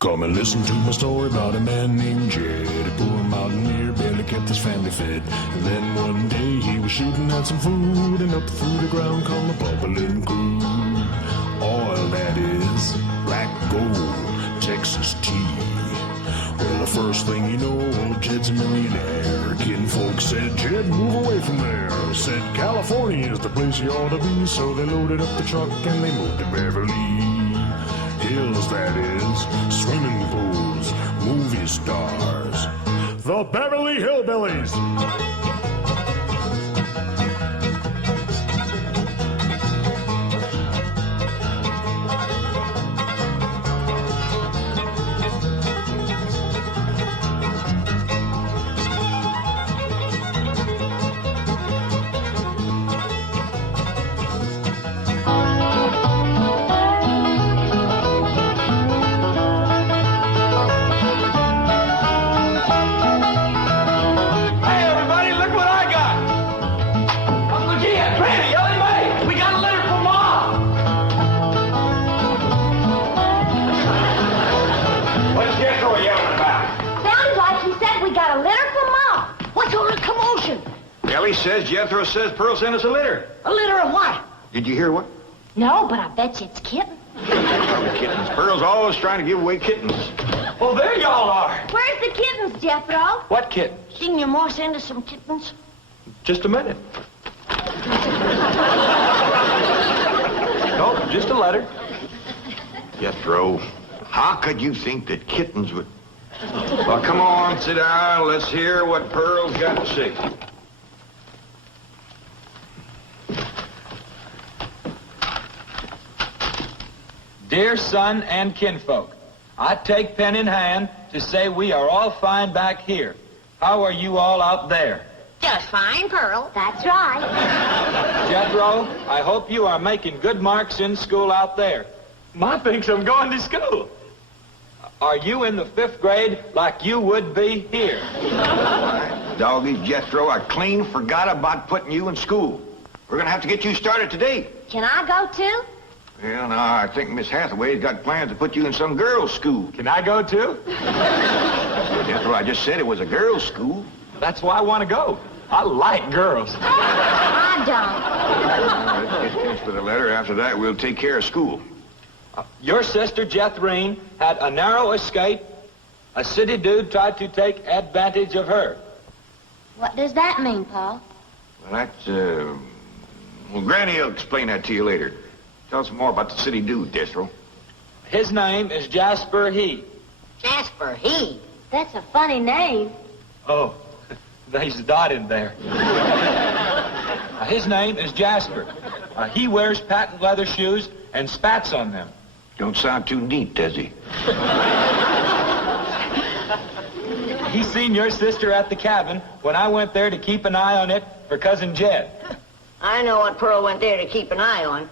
Come and listen to my story about a man named Jed. A poor mountaineer barely kept his family fed. And then one day he was shooting at some food, and up through the ground come a bubbling crude. Oil, that is, black gold, Texas tea. Well, the first thing you know, old Jed's a millionaire. Kinfolk said, Jed, move away from there. Said, California is the place you ought to be. So they loaded up the truck and they moved to Beverly Hills, that is, swimming pools, movie stars, the Beverly Hillbillies. He says, Jethro says Pearl sent us a litter. A litter of what? Did you hear what? No, but I bet you it's kittens. Kittens. Pearl's always trying to give away kittens. Well, there y'all are. Where's the kittens, Jethro? What kittens? Didn't your ma send us some kittens? Just a minute. No, just a letter. Jethro, how could you think that kittens would... Well, come on, sit down. Let's hear what Pearl's got to say. Dear son and kinfolk, I take pen in hand to say we are all fine back here. How are you all out there? Just fine, Pearl. That's right. Jethro, I hope you are making good marks in school out there. Ma thinks I'm going to school. Are you in the 5th grade like you would be here? Doggy, Jethro, I clean forgot about putting you in school. We're going to have to get you started today. Can I go too? Well, now, I think Miss Hathaway's got plans to put you in some girls' school. Can I go too? Jethro, I just said it was a girls' school. That's why I want to go. I like girls. I don't. Let's get finished with the letter. After that, we'll take care of school. Your sister, Jethrine, had a narrow escape. A city dude tried to take advantage of her. What does that mean, Paul? Well, that's, well, Granny will explain that to you later. Tell us more about the city dude, Jethro. His name is Jasper He. Jasper He? That's a funny name. Oh, there's a dot in there. His name is Jasper. He wears patent leather shoes and spats on them. Don't sound too neat, does he? He seen your sister at the cabin when I went there to keep an eye on it for Cousin Jed. I know what Pearl went there to keep an eye on.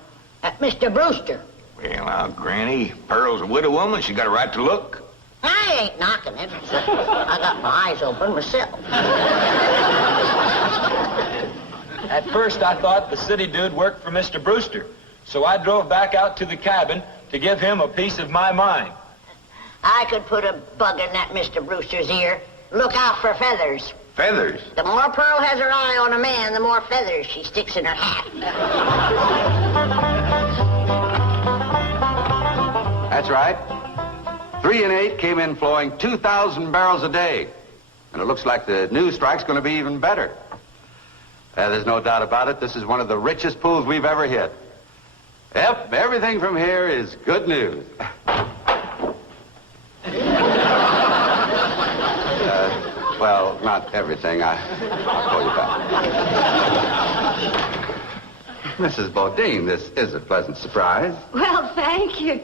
Mr. Brewster. Well, now, Granny, Pearl's a widow woman. She got a right to look. I ain't knocking it. I got my eyes open myself. At first, I thought the city dude worked for Mr. Brewster, so I drove back out to the cabin to give him a piece of my mind. I could put a bug in that Mr. Brewster's ear. Look out for feathers. Feathers? The more Pearl has her eye on a man, the more feathers she sticks in her hat. That's right. 3 and 8 came in flowing 2,000 barrels a day. And it looks like the new strike's going to be even better. There's no doubt about it. This is one of the richest pools we've ever hit. Yep, everything from here is good news. Well, not everything. I'll call you back. Mrs. Bodine, this is a pleasant surprise. Well, thank you.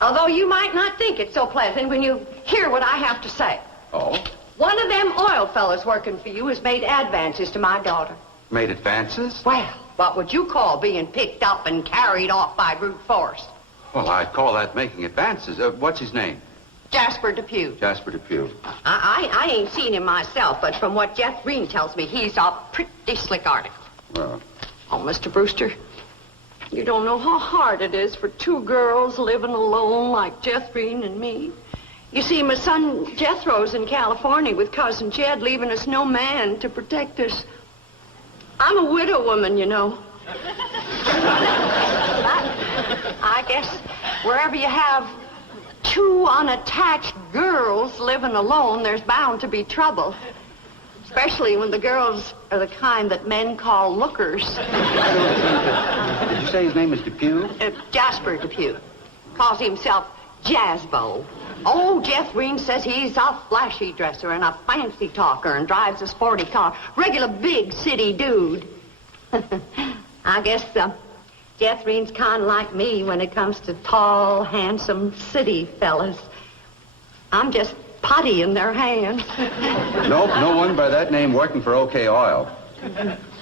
Although you might not think it's so pleasant when you hear what I have to say. Oh? One of them oil fellas working for you has made advances to my daughter. Made advances? Well, what would you call being picked up and carried off by brute force? Well, I'd call that making advances. What's his name? Jasper Depew. Jasper Depew. I ain't seen him myself, but from what Jethro tells me, he's a pretty slick article. Well. Oh, Mr. Brewster, You don't know how hard it is for two girls living alone like Jethrine and me. You see, my son Jethro's in California with Cousin Jed, leaving us no man to protect us. I'm a widow woman, you know. But I guess wherever you have two unattached girls living alone, there's bound to be trouble. Especially when the girls are the kind that men call lookers. Did you say his name is Depew? Jasper Depew. Calls himself Jazzbo. Oh, Jethrine says he's a flashy dresser and a fancy talker and drives a sporty car. Regular big city dude. I guess Jethrine's kind of like me when it comes to tall, handsome city fellas. I'm just putty in their hands. Nope, no one by that name working for OK Oil.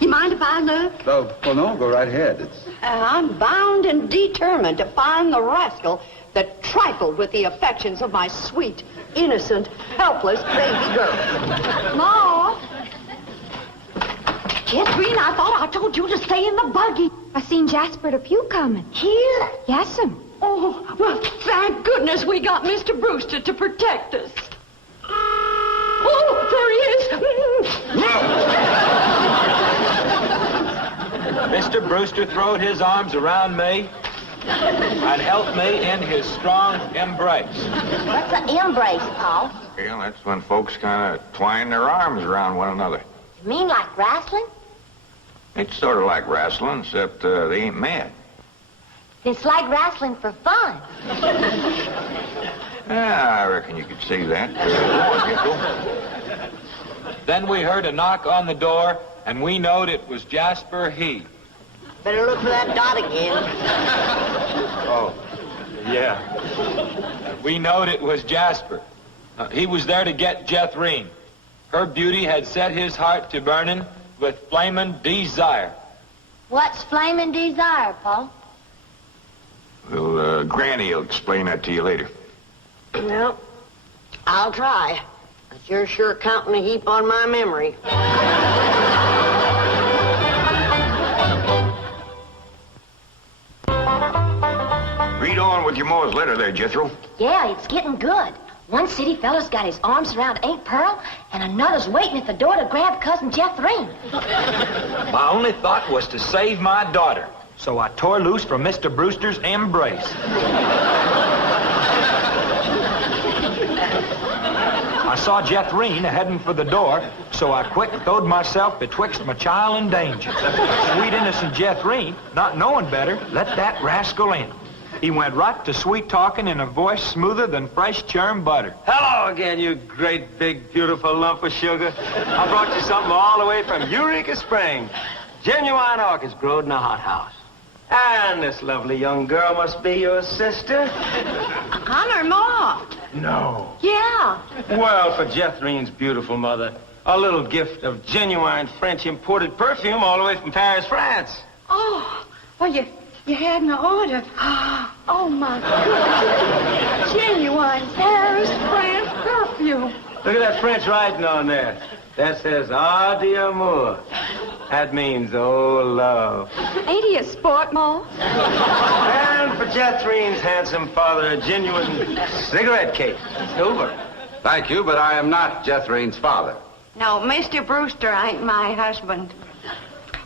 You mind if I look? Oh, well, no, go right ahead. I'm bound and determined to find the rascal that trifled with the affections of my sweet, innocent, helpless baby girl. Ma! Jethrine, I thought I told you to stay in the buggy. I seen Jasper Depew coming. Here? Yes'm. Oh, well, thank goodness we got Mr. Brewster to protect us. Oh, there he is. Mr. Brewster throwed his arms around me and helped me in his strong embrace. What's an embrace, Paul? Well, that's when folks kind of twine their arms around one another. You mean like wrestling? It's sort of like wrestling, except they ain't mad. It's like wrestling for fun. Yeah, I reckon you could see that. Go on, Jethro. Then we heard a knock on the door, and we knowed it was Jasper He. Better look for that dot again. Oh, yeah. We knowed it was Jasper. He was there to get Jethrine. Her beauty had set his heart to burning with flaming desire. What's flaming desire, Paul? Well, Granny will explain that to you later. Well, I'll try. But you're sure counting a heap on my memory. Read on with your Ma's letter there, Jethro. Yeah, it's getting good. One city fella's got his arms around Aunt Pearl, and another's waiting at the door to grab Cousin Jethrine. My only thought was to save my daughter, so I tore loose from Mr. Brewster's embrace. I saw Jethrine heading for the door, so I quick throwed myself betwixt my child and danger. Sweet innocent Jethrine, not knowing better, let that rascal in. He went right to sweet-talking in a voice smoother than fresh churned butter. Hello again, you great, big, beautiful lump of sugar. I brought you something all the way from Eureka Springs. Genuine orchids growed in a hothouse. And this lovely young girl must be your sister. I'm her ma. No. Yeah. Well, for Jethrine's beautiful mother, a little gift of genuine French imported perfume all the way from Paris, France. Oh, well, you hadn't ordered. Oh, my goodness. Genuine Paris, France perfume. Look at that French writing on there. That says, "Ah, d'amour." That means, oh, love. Ain't he a sport, Ma? And for Jethrine's handsome father, a genuine cigarette case. Silver. Thank you, but I am not Jethrine's father. No, Mr. Brewster ain't my husband.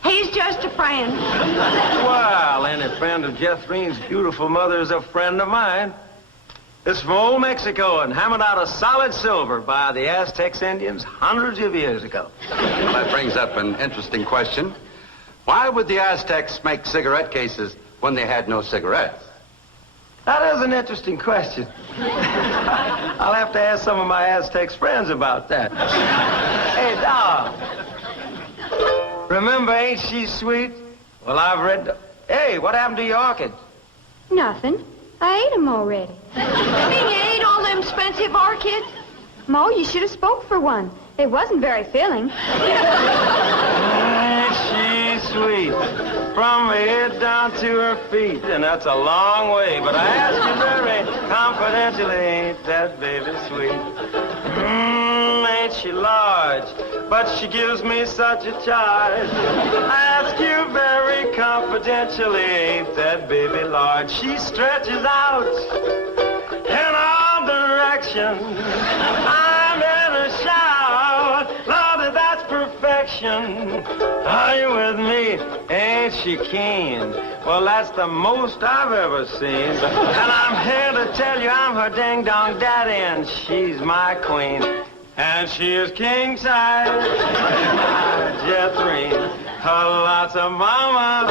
He's just a friend. Well, any friend of Jethrine's beautiful mother is a friend of mine. It's from old Mexico and hammered out of solid silver by the Aztecs Indians hundreds of years ago. Well, that brings up an interesting question. Why would the Aztecs make cigarette cases when they had no cigarettes? That is an interesting question. I'll have to ask some of my Aztecs friends about that. Hey, Doc. Remember Ain't She Sweet? Well, I've read... Hey, what happened to your orchids? Nothing. I ate 'em already. You mean you ate all them expensive orchids? Ma, you should have spoke for one. It wasn't very filling. Ain't she sweet? From her head down to her feet. And that's a long way, but I ask you very confidentially, ain't that baby sweet? Ain't ain't she large? But she gives me such a charge. I ask you very confidentially, ain't that baby large? She stretches out in all directions. I'm in a shout. Lordy, that's perfection. Are you with me? Ain't she keen? Well, that's the most I've ever seen. And I'm here to tell you I'm her ding-dong daddy, and she's my queen. And she is king-size, my Jethrine. Her lots of mama,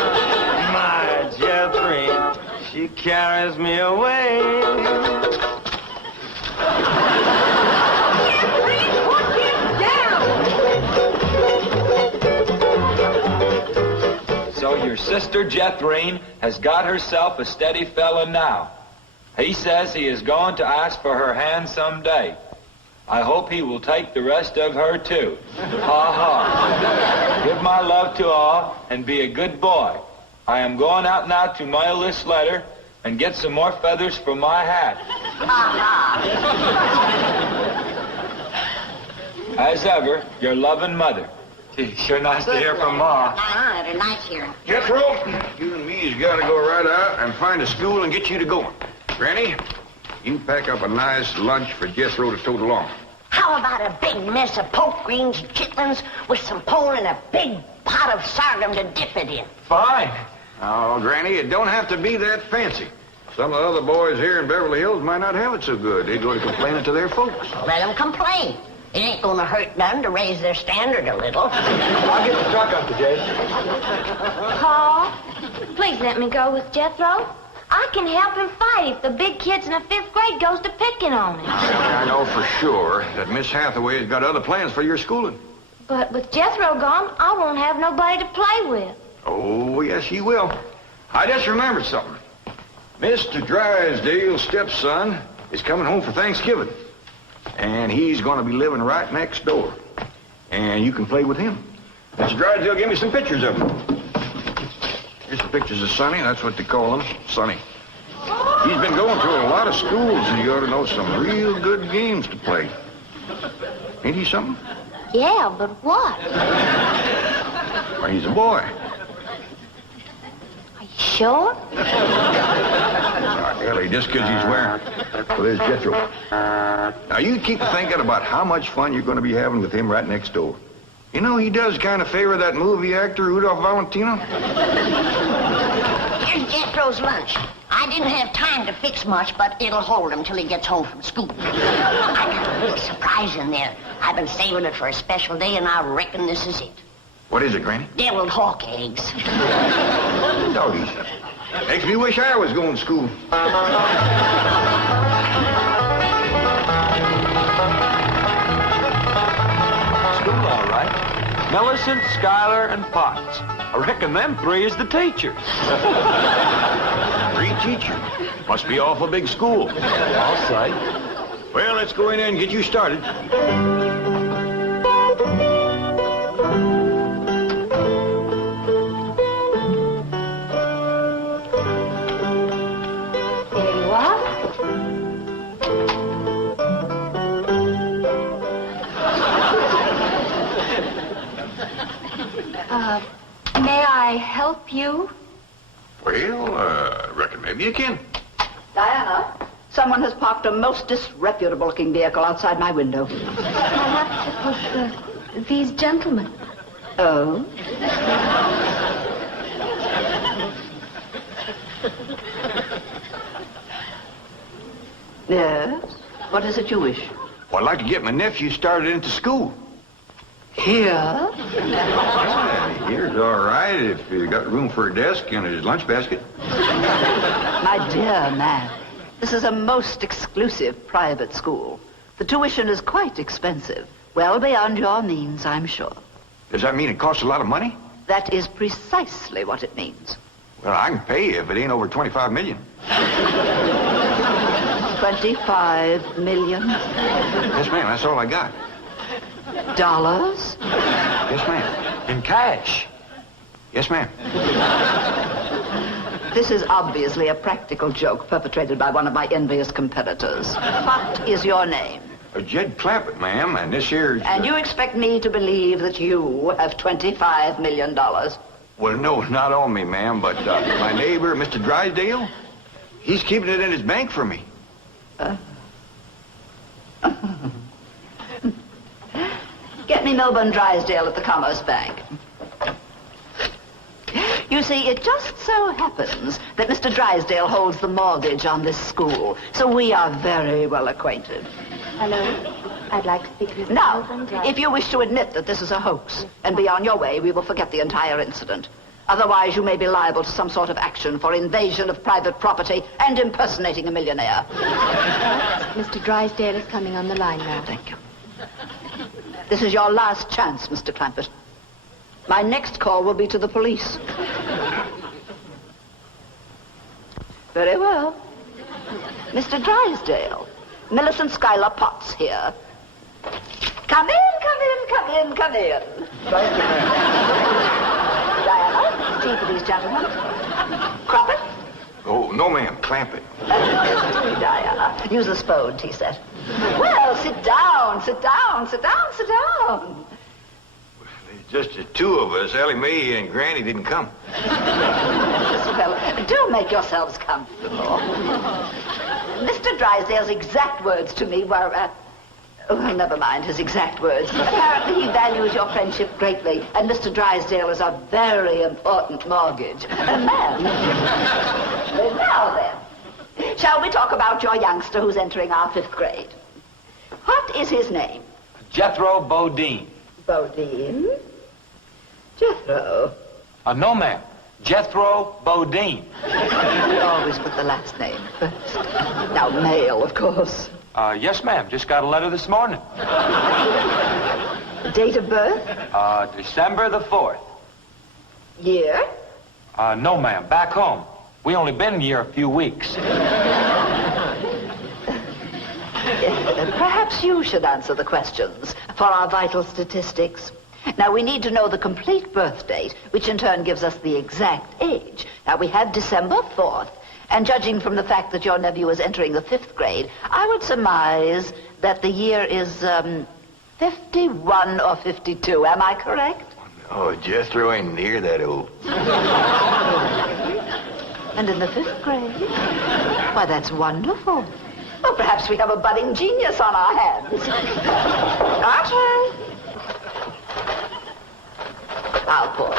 my Jethrine. She carries me away. So your sister Jethrine has got herself a steady fella now. He says he is going to ask for her hand someday. I hope he will take the rest of her too. Ha ha. Give my love to all and be a good boy. I am going out now to mail this letter and get some more feathers for my hat. As ever, your loving mother. Gee, sure nice to hear from Ma. They're nice here. Jethro, you and me's got to go right out and find a school and get you to going. Granny, you pack up a nice lunch for Jethro to tote along. How about a big mess of poke greens and chitlins with some pone and a big pot of sorghum to dip it in? Fine. Oh, Granny, it don't have to be that fancy. Some of the other boys here in Beverly Hills might not have it so good. They'd go to complaining to their folks. Let them complain. It ain't gonna hurt none to raise their standard a little. I'll get the truck, Uncle Jay. Paul, please let me go with Jethro. I can help him fight if the big kids in the 5th grade goes to picking on him. I know for sure that Miss Hathaway's got other plans for your schooling. But with Jethro gone, I won't have nobody to play with. Oh, yes, you will. I just remembered something. Mr. Drysdale's stepson is coming home for Thanksgiving. And he's going to be living right next door. And you can play with him. Mr. Drysdale gave me some pictures of him. Here's some pictures of Sonny. That's what they call him, Sonny. He's been going through a lot of schools, and you ought to know some real good games to play. Ain't he something? Yeah, but what? Well, he's a boy. Are you sure? Ellie, just because he's wearing... Well, there's Jethro. Now, you keep thinking about how much fun you're going to be having with him right next door. You know, he does kind of favor that movie actor, Rudolph Valentino. Here's Jethro's lunch. I didn't have time to fix much, but it'll hold him till he gets home from school. I got a little surprise in there. I've been saving it for a special day, and I reckon this is it. What is it, Granny? Deviled hawk eggs. Doggies. Makes me wish I was going to school. School, all right. Millicent, Schuyler, and Potts. I reckon them 3 is the teachers. 3 teachers. Must be awful big school. I'll say. Well, let's go in there and get you started. There you are. May I help you? Well, reckon maybe you can. Diana, someone has parked a most disreputable-looking vehicle outside my window. Perhaps it was these gentlemen. Oh? Yes? What is it you wish? Well, I'd like to get my nephew started into school. Here? Yeah, here's all right if you got room for a desk and his lunch basket. My dear man, this is a most exclusive private school. The tuition is quite expensive. Well beyond your means, I'm sure. Does that mean it costs a lot of money? That is precisely what it means. Well, I can pay you if it ain't over 25 million. 25 million? Yes, ma'am, that's all I got. Dollars? Yes, ma'am. In cash. Yes, ma'am. This is obviously a practical joke perpetrated by one of my envious competitors. What is your name? Jed Clampett, ma'am, and this here's... And you expect me to believe that you have $25 million? Well, no, not on me, ma'am, but my neighbor, Mr. Drysdale, he's keeping it in his bank for me. Get me Melbourne Drysdale at the Commerce Bank. You see, it just so happens that Mr. Drysdale holds the mortgage on this school, so we are very well acquainted. Hello? I'd like to speak with Now, if you wish to admit that this is a hoax and be on your way, we will forget the entire incident. Otherwise, you may be liable to some sort of action for invasion of private property and impersonating a millionaire. Mr. Drysdale is coming on the line now. Thank you. This is your last chance, Mr. Clampett. My next call will be to the police. Very well. Mr. Drysdale, Millicent Schuyler Potts here. Come in, come in, come in, come in. Diana, tea for these gentlemen. Croppett? Oh, no, ma'am, Clampett. Diana, use a Spode tea set. Well, sit down, sit down, sit down, sit down. Just the two of us. Ellie Mae and Granny didn't come. Well, do make yourselves comfortable. Mr. Drysdale's exact words to me were, well, never mind his exact words. Apparently he values your friendship greatly, and Mr. Drysdale is a very important mortgage. Ma'am. Now then, shall we talk about your youngster who's entering our 5th grade? What is his name? Jethro Bodine. Bodine? Jethro. No, ma'am. Jethro Bodine. We always put the last name first. Now, male, of course. Yes, ma'am. Just got a letter this morning. Date of birth? December the 4th. Year? No, ma'am. Back home. We only been here a few weeks. Perhaps you should answer the questions for our vital statistics. Now, we need to know the complete birth date, which in turn gives us the exact age. Now, we have December 4th, and judging from the fact that your nephew is entering the 5th grade, I would surmise that the year is, 51 or 52. Am I correct? Oh, Jethro ain't near that old. And in the 5th grade? Why, that's wonderful. Well, perhaps we have a budding genius on our hands. Archie! I'll pour.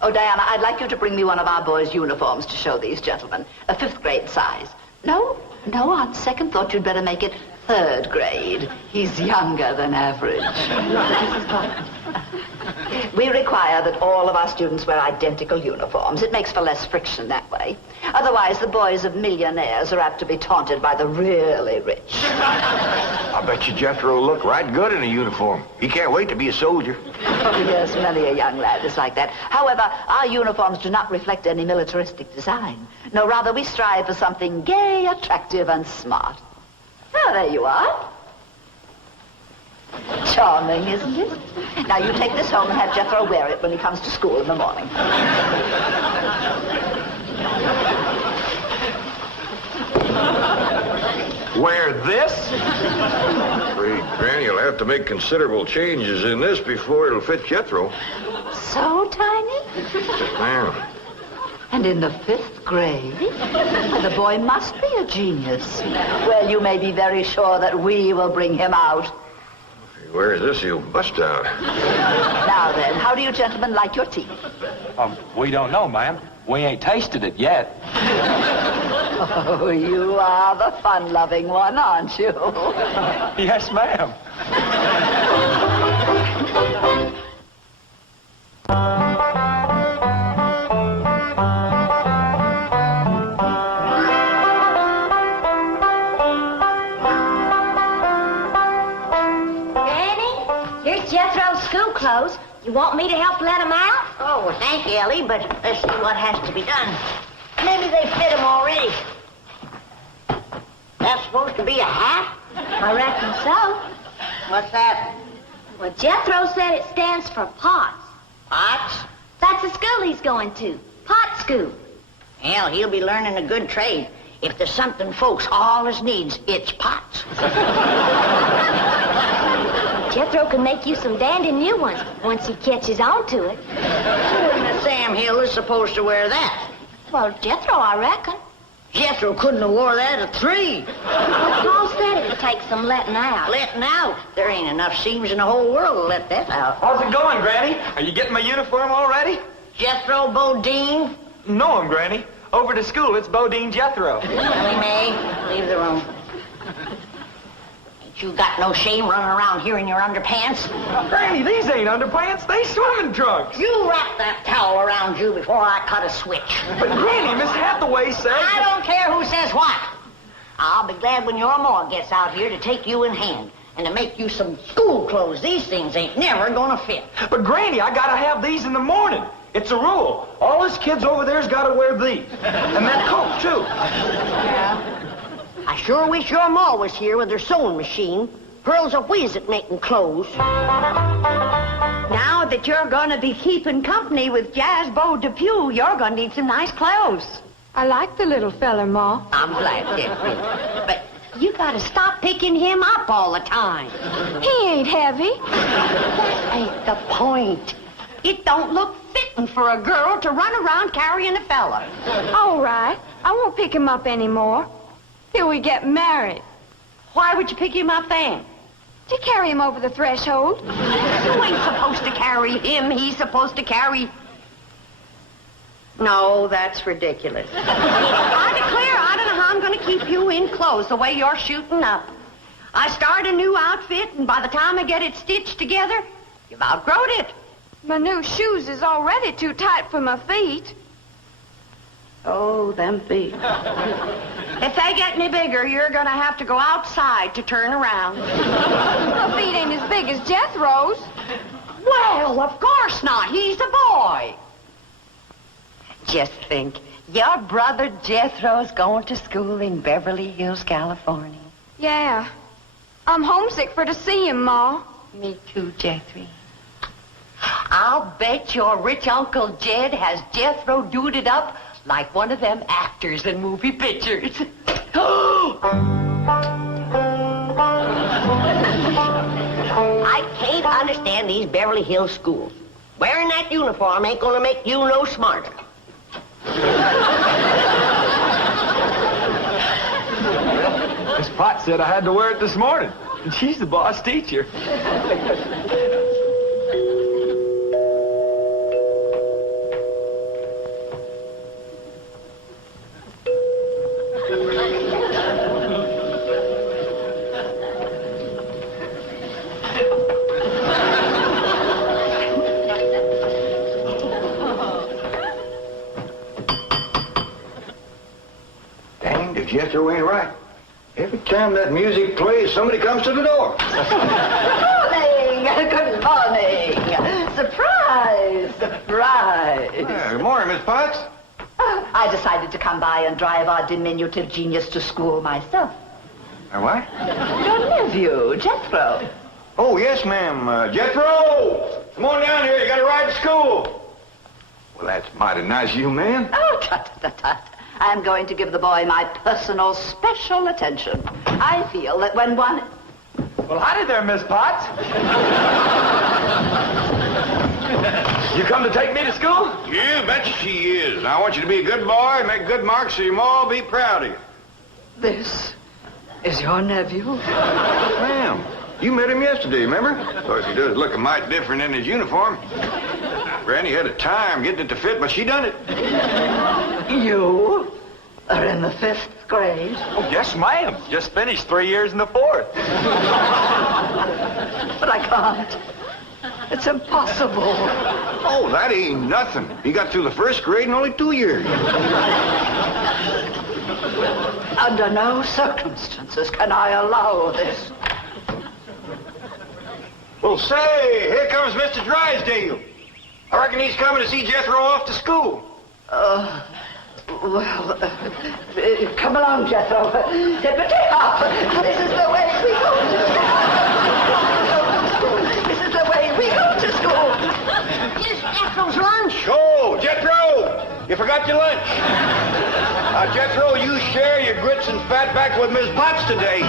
Oh, Diana, I'd like you to bring me one of our boys' uniforms to show these gentlemen. A 5th grade size. No, on second thought you'd better make it 3rd grade. He's younger than average. Mrs. Potter. We require that all of our students wear identical uniforms. It makes for less friction that way. Otherwise, the boys of millionaires are apt to be taunted by the really rich. I bet you Jethro will look right good in a uniform. He can't wait to be a soldier. Oh, yes, many a young lad is like that. However, our uniforms do not reflect any militaristic design. No, rather, we strive for something gay, attractive, and smart. Oh, there you are. Charming, isn't it? Now, you take this home and have Jethro wear it when he comes to school in the morning. Wear this? Afraid Granny will have to make considerable changes in this before it'll fit Jethro. So tiny? Ma'am. And in the 5th grade? Well, the boy must be a genius. Well, you may be very sure that we will bring him out. If he wears this, he'll bust out. Now then, how do you gentlemen like your tea? We don't know, ma'am. We ain't tasted it yet. Oh, you are the fun-loving one, aren't you? Yes, ma'am. Jethro's school clothes. You want me to help let him out? Oh, well, thank you, Ellie, but let's see what has to be done. Maybe they fit him already. That's supposed to be a hat? I reckon so. What's that? Well, Jethro said it stands for Potts. Pots? That's the school he's going to. Pot school. Hell, he'll be learning a good trade. If there's something folks always needs, it's pots. Jethro can make you some dandy new ones once he catches on to it. Now, Sam Hill is supposed to wear that. Well, Jethro, I reckon. Jethro couldn't have wore that at 3. Paul said it'd take some letting out. Letting out? There ain't enough seams in the whole world to let that out. How's it going, Granny? Are you getting my uniform already? Jethro Bodine? No, Granny. Over to school, it's Bodine Jethro. Ellie Mae, leave the room. Ain't you got no shame running around here in your underpants? Granny, these ain't underpants. They swimming trunks. You wrap that towel around you before I cut a switch. But Granny, Miss Hathaway says... I don't care who says what. I'll be glad when your ma gets out here to take you in hand and to make you some school clothes. These things ain't never gonna fit. But Granny, I gotta have these in the morning. It's a rule. All us kids over there's gotta wear these. And that coat, too. Yeah. I sure wish your ma was here with her sewing machine. Pearl's a whiz at making clothes. Now that you're going to be keeping company with Jazzbo Depew, you're going to need some nice clothes. I like the little fella, Ma. I'm glad, Beverly. But you gotta stop picking him up all the time. He ain't heavy. That ain't the point. It don't look fitting for a girl to run around carrying a fella. All right. I won't pick him up anymore. Till we get married. Why would you pick him up then? To carry him over the threshold. You ain't supposed to carry him. He's supposed to carry... No, that's ridiculous. I declare, I don't know how I'm going to keep you in clothes the way you're shooting up. I start a new outfit, and by the time I get it stitched together, you've outgrown it. My new shoes is already too tight for my feet. Oh, them feet. If they get any bigger, you're going to have to go outside to turn around. My feet ain't as big as Jethro's. Well, of course not. He's a boy. Just think, your brother Jethro's going to school in Beverly Hills, California. Yeah. I'm homesick for to see him, Ma. Me too, Jethro. I'll bet your rich Uncle Jed has Jethro duded up like one of them actors in movie pictures. I can't understand these Beverly Hills schools. Wearing that uniform ain't gonna make you no smarter. Miss Potts said I had to wear it this morning. And she's the boss teacher. Danged if Jethro ain't right. Every time that music plays, somebody comes to the door. Good morning. Surprise, surprise. Good morning, Miss Potts. I decided to come by and drive our diminutive genius to school myself. What? Your nephew, Jethro. Oh, yes, ma'am. Jethro! Come on down here. You got to ride to school. Well, that's mighty nice of you, man. Oh, tut. I'm going to give the boy my personal special attention. I feel that when one... Well, howdy there, Miss Potts. You come to take me to school? You betcha she is. I want you to be a good boy, make good marks so your ma will be proud of you. This is your nephew? Ma'am, you met him yesterday, remember? Of course, he does look a mite different in his uniform. Granny had a time getting it to fit, but she done it. You are in the 5th grade? Oh, yes, ma'am. Just finished 3 years in the 4th. But I can't. It's impossible. Oh, that ain't nothing. He got through the 1st grade in only 2 years. Under no circumstances can I allow this. Well, say, here comes Mr. Drysdale. I reckon he's coming to see Jethro off to school. Come along, Jethro. Tippity hop. This is the way we go to school. This is the way we go to school. Here's Jethro's lunch. Oh, Jethro! You forgot your lunch. Jethro, you share your grits and fat back with Miss Potts today.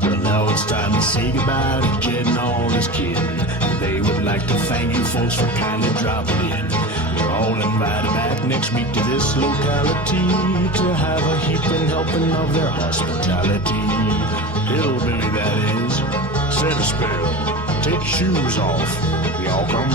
Well, now it's time to say goodbye to Jed and all his kin. They would like to thank you folks for kindly dropping in. You're all invited back next week to this locality to have a heaping helping of their hospitality. Hillbilly, that is. Set a spell. Take your shoes off. Y'all come